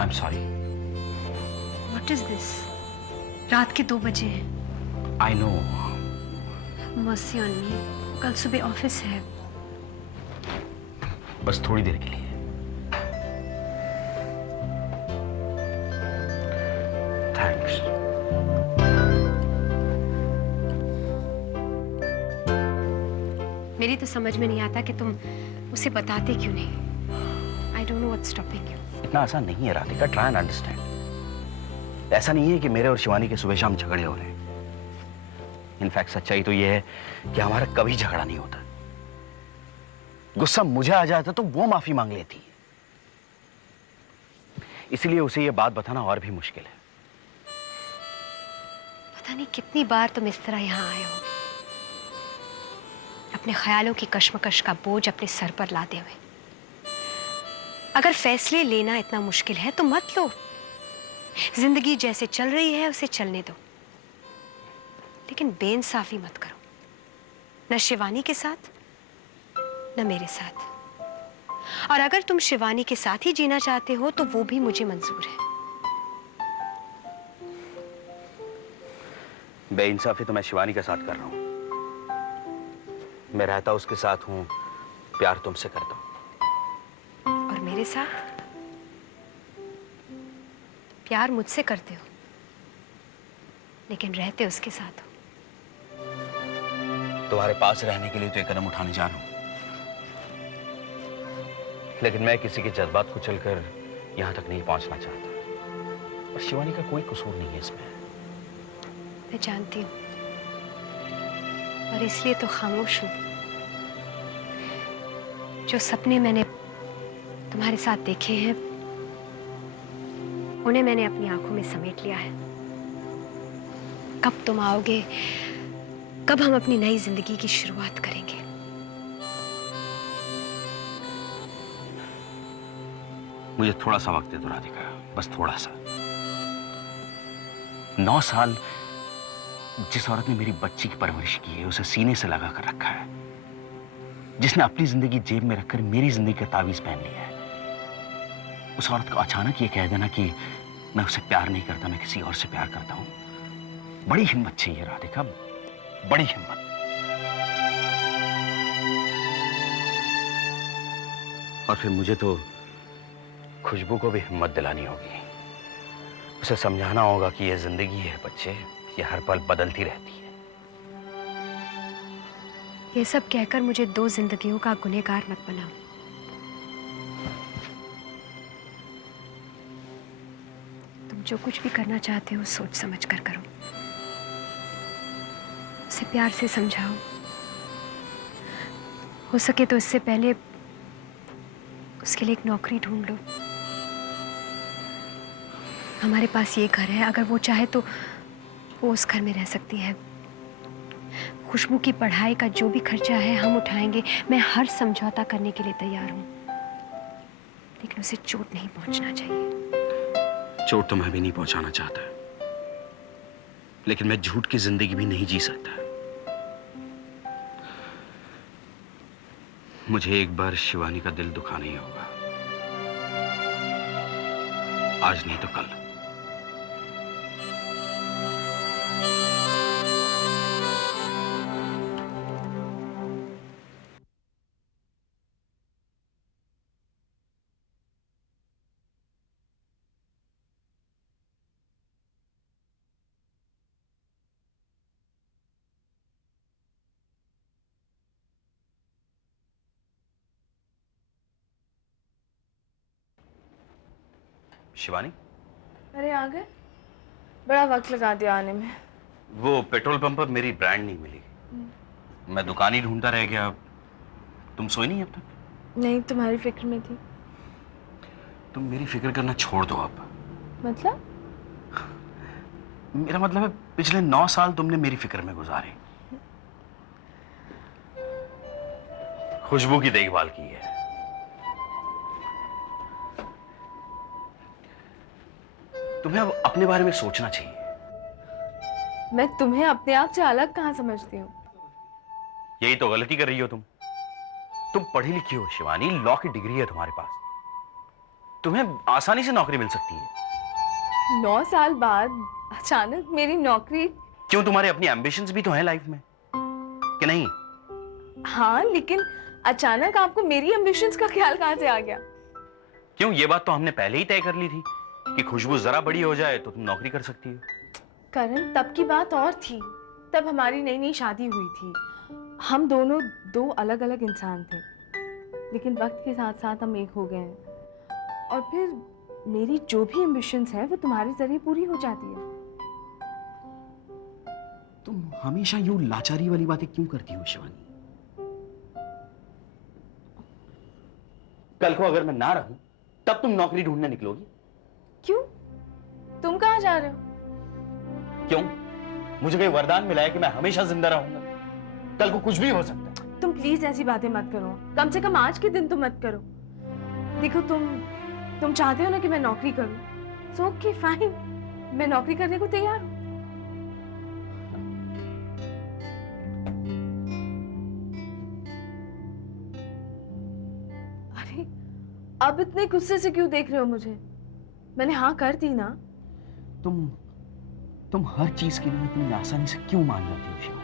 I'm sorry. What is this? रात के 2 बजे हैं। I know. Mercy on me. कल सुबह ऑफिस है। बस थोड़ी देर के लिए। Thanks. मेरी तो समझ में नहीं आता कि तुम उसे बताते क्यों नहीं। I don't know what's stopping you. इतना आसान नहीं है राधिका, ट्राई एंड अंडरस्टैंड। ऐसा नहीं है कि मेरे और शिवानी के सुबह शाम झगड़े हो रहे हैं। इनफैक्ट सच्चाई तो यह है कि हमारा कभी झगड़ा नहीं होता। गुस्सा मुझे आ जाता तो वो माफी मांग लेती है, इसलिए उसे यह बात बताना और भी मुश्किल है। पता नहीं कितनी बार तुम इस तरह यहाँ आए हो, अपने ख्यालों की कश्मकश का बोझ अपने सर पर लाते हुए। अगर फैसले लेना इतना मुश्किल है तो मत लो। जिंदगी जैसे चल रही है उसे चलने दो, लेकिन बेइंसाफी मत करो, न शिवानी के साथ न मेरे साथ। और अगर तुम शिवानी के साथ ही जीना चाहते हो तो वो भी मुझे मंजूर है। बेइंसाफी तो मैं शिवानी के साथ कर रहा हूं। मैं रहता उसके साथ हूं, प्यार तुमसे करता हूं। और मेरे साथ प्यार मुझसे करते हो, लेकिन रहते उसके साथ हो। तुम्हारे पास रहने के लिए तो एक कदम उठाने जा रहा हूं, लेकिन मैं किसी के जज्बात को चलकर यहां तक नहीं पहुंचना चाहता। और शिवानी का कोई कसूर नहीं है इसमें। मैं जानती हूं, और इसलिए तो खामोश हूं। जो सपने मैंने तुम्हारे साथ देखे हैं उन्हें मैंने अपनी आंखों में समेट लिया है। कब तुम आओगे, कब हम अपनी नई जिंदगी की शुरुआत करेंगे? मुझे थोड़ा सा वक्त दे दो राधिका, बस थोड़ा सा। 9 साल जिस औरत ने मेरी बच्ची की परवरिश की है, उसे सीने से लगा कर रखा है, जिसने अपनी जिंदगी जेब में रखकर मेरी जिंदगी का तावीज पहन लिया है, उस औरत को अचानक ये कह देना कि मैं उसे प्यार नहीं करता, मैं किसी और से प्यार करता हूं, बड़ी हिम्मत चाहिए राधिका, बड़ी हिम्मत। और फिर मुझे तो खुशबू को भी हिम्मत दिलानी होगी। उसे समझाना होगा कि यह जिंदगी है बच्चे, ये हर पल बदलती रहती है। ये सब कहकर मुझे 2 जिंदगियों का गुनहगार मत बनाओ। तुम जो कुछ भी करना चाहते हो सोच समझ कर करो। उसे प्यार से समझाओ। हो सके तो इससे पहले उसके लिए एक नौकरी ढूंढ लो। हमारे पास ये घर है, अगर वो चाहे तो वो उस घर में रह सकती है। खुशबू की पढ़ाई का जो भी खर्चा है हम उठाएंगे। मैं हर समझौता करने के लिए तैयार हूं, लेकिन उसे चोट नहीं पहुंचना चाहिए। चोट तो मैं भी नहीं पहुंचाना चाहता, लेकिन मैं झूठ की जिंदगी भी नहीं जी सकता। मुझे एक बार शिवानी का दिल दुखाना ही होगा, आज नहीं तो कल। शिवानी, अरे आ गए? बड़ा वक्त लगा दिया आने में। वो पेट्रोल पंप पर मेरी ब्रांड नहीं मिली, मैं दुकान ही ढूंढता रह गया। तुम सोई नहीं अब तक? नहीं, तुम्हारी फिक्र में थी। तुम मेरी फिक्र करना छोड़ दो अब। मतलब? मेरा मतलब है पिछले 9 साल तुमने मेरी फिक्र में गुजारे, खुशबू की देखभाल की है। तुम्हें अब अपने बारे में सोचना चाहिए। मैं तुम्हें अपने आप से अलग कहाँ समझती हूँ? यही तो गलती कर रही हो तुम। तुम पढ़ी लिखी हो शिवानी, लॉ की डिग्री है तुम्हारे पास। तुम्हें आसानी से नौकरी मिल सकती है। 9 साल बाद अचानक मेरी नौकरी। क्यों, तुम्हारे अपनी एम्बिशंस भी तो हैं लाइफ में, कि नहीं? हाँ, लेकिन अचानक आपको मेरी एम्बिशंस का ख्याल कहाँ से आ गया? क्यों, ये बात तो हमने पहले ही तय कर ली थी कि खुशबू जरा बड़ी हो जाए तो तुम नौकरी कर सकती हो। करण, तब की बात और थी। तब हमारी नई नई शादी हुई थी। हम दोनों 2 अलग अलग इंसान थे, लेकिन वक्त के साथ साथ हम एक हो गए हैं। और फिर मेरी जो भी एम्बिशंस है वो तुम्हारे जरिए पूरी हो जाती है। तुम हमेशा यूं लाचारी वाली बातें क्यों करती हो शिवानी? कल को अगर मैं ना रहूं तब तुम नौकरी ढूंढने निकलोगी? क्यों? तुम कहाँ जा रहे हो? क्यों, मुझे कोई वरदान मिला है कि मैं हमेशा जिंदा रहूंगा? कल को कुछ भी हो सकता है। तुम प्लीज ऐसी बातें मत करो। कम से कम आज के दिन तो मत करो। देखो, तुम चाहते हो ना कि मैं नौकरी करूं। सो ओके, फाइन, मैं नौकरी करने को तैयार हूं। अरे, अब इतने गुस्से से क्यों देख रहे हो मुझे? मैंने हाँ कर दी ना। तुम हर चीज के लिए इतनी आसानी से क्यों मान जाती हो शिवानी?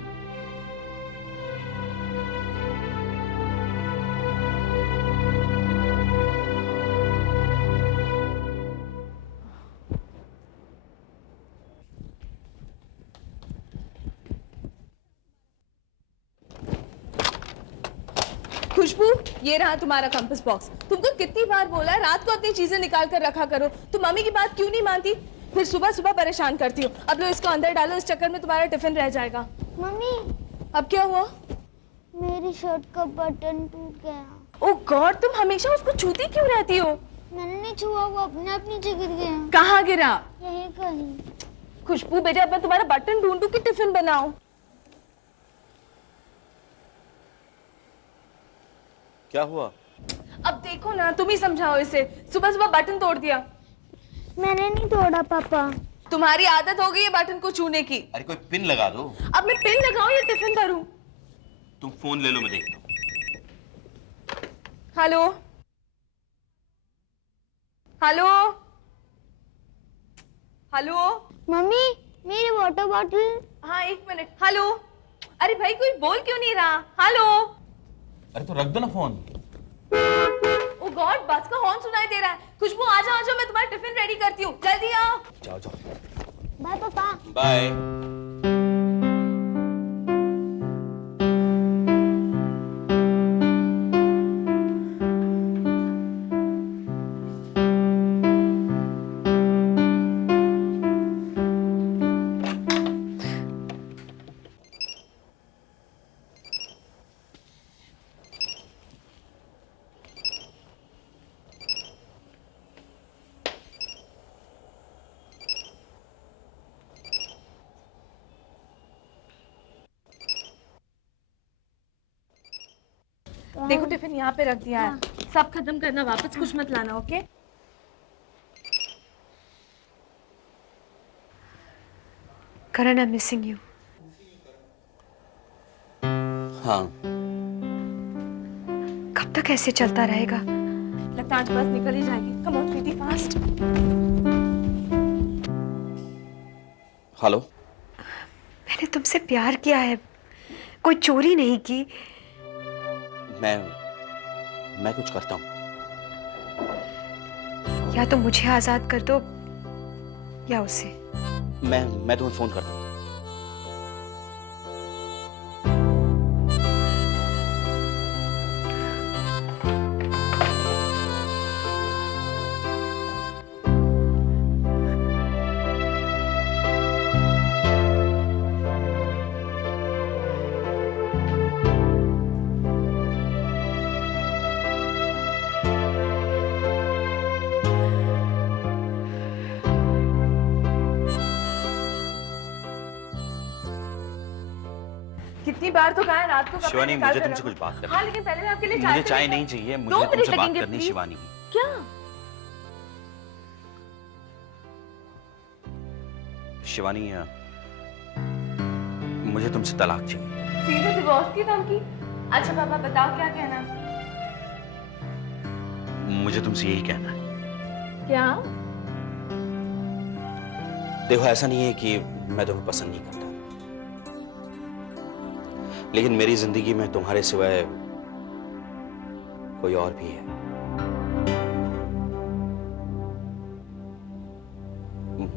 खुशबू, ये रहा तुम्हारा कंपास बॉक्स। तुमको कितनी बार बोला है रात को अपनी चीजें निकाल कर रखा करो। तुम मम्मी की बात क्यों नहीं मानती? फिर सुबह सुबह परेशान करती हो। अब लो इसको अंदर डालो, इस चक्कर में तुम्हारा टिफिन रह जाएगा। मम्मी, अब क्या हुआ? मेरी शर्ट का बटन टूट गया। ओह गॉड, तुम हमेशा उसको छूती क्यों रहती हो? मैंने नहीं छुआ, वो अपने आप नीचे गिर गया। कहाँ गिरा? यहीं कहीं। खुशबू बेटा, अब मैं तुम्हारा बटन ढूंढूं कि टिफिन बनाऊं? क्या हुआ? अब देखो ना, तुम ही समझाओ इसे। सुबह सुबह बटन तोड़ दिया। मैंने नहीं तोड़ा पापा। तुम्हारी आदत हो गई है बटन को छूने की। अरे कोई पिन लगा दो। अब मैं पिन लगाऊं या टिफिन भरूं? तुम फोन ले लो, मैं देखता हूं। Hello hello hello. मम्मी, मेरी वाटर बॉटल। हाँ, 1 मिनट। हेलो। अरे भाई, कोई बोल क्यों नहीं रहा? हेलो। अरे तो रख दो ना फोन। ओ गॉड, बस का हॉर्न सुनाई दे रहा है। खुशबू आ जाओ, मैं तुम्हारा टिफिन रेडी करती हूँ। जल्दी आओ। जाओ जाओ। बाय पापा। बाय। देखो, टिफिन यहाँ पे रख दिया है। सब खत्म करना, वापस कुछ मत लाना, okay? Karan, I am missing you. हाँ। कब तक ऐसे चलता रहेगा? लगता है आज बस निकल ही जाएगी। Come on sweetie, fast. Hello. मैंने तुमसे प्यार किया है, कोई चोरी नहीं की। मैं कुछ करता हूँ। या तो मुझे आजाद कर दो या उसे। मैं तुम्हें फोन करता हूँ। कितनी बार तो कहा है रात को कपड़े शिवानी, निकाल मुझे कर तुमसे रखो। कुछ बात करनी है। हाँ, लेकिन पहले मैं आपके लिए मुझे चाय लेकर नहीं आऊं। चाहिए, 2 मुझे मिनट तुमसे बात लगेंगे, करनी है please। शिवानी। क्या? शिवानी, मुझे तुमसे तलाक चाहिए। सीधे डिवोर्स की धमकी? अच्छा पापा, बताओ क्या कहना? मुझे तुमसे यही कहना है। क्या? देखो, ऐसा नहीं है कि मैं तुम्हें पसंद नहीं करता, लेकिन मेरी जिंदगी में तुम्हारे सिवाय कोई और भी है।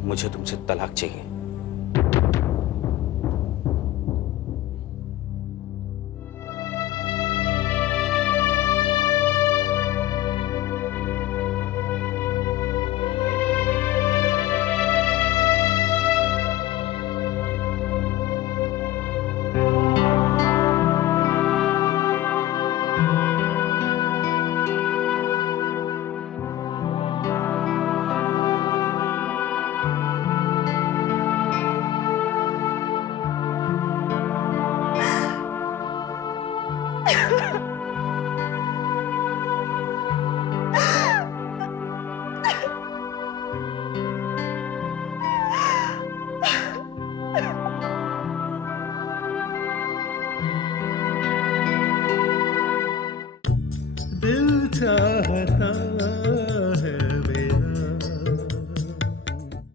मुझे तुमसे तलाक चाहिए। दिल चाह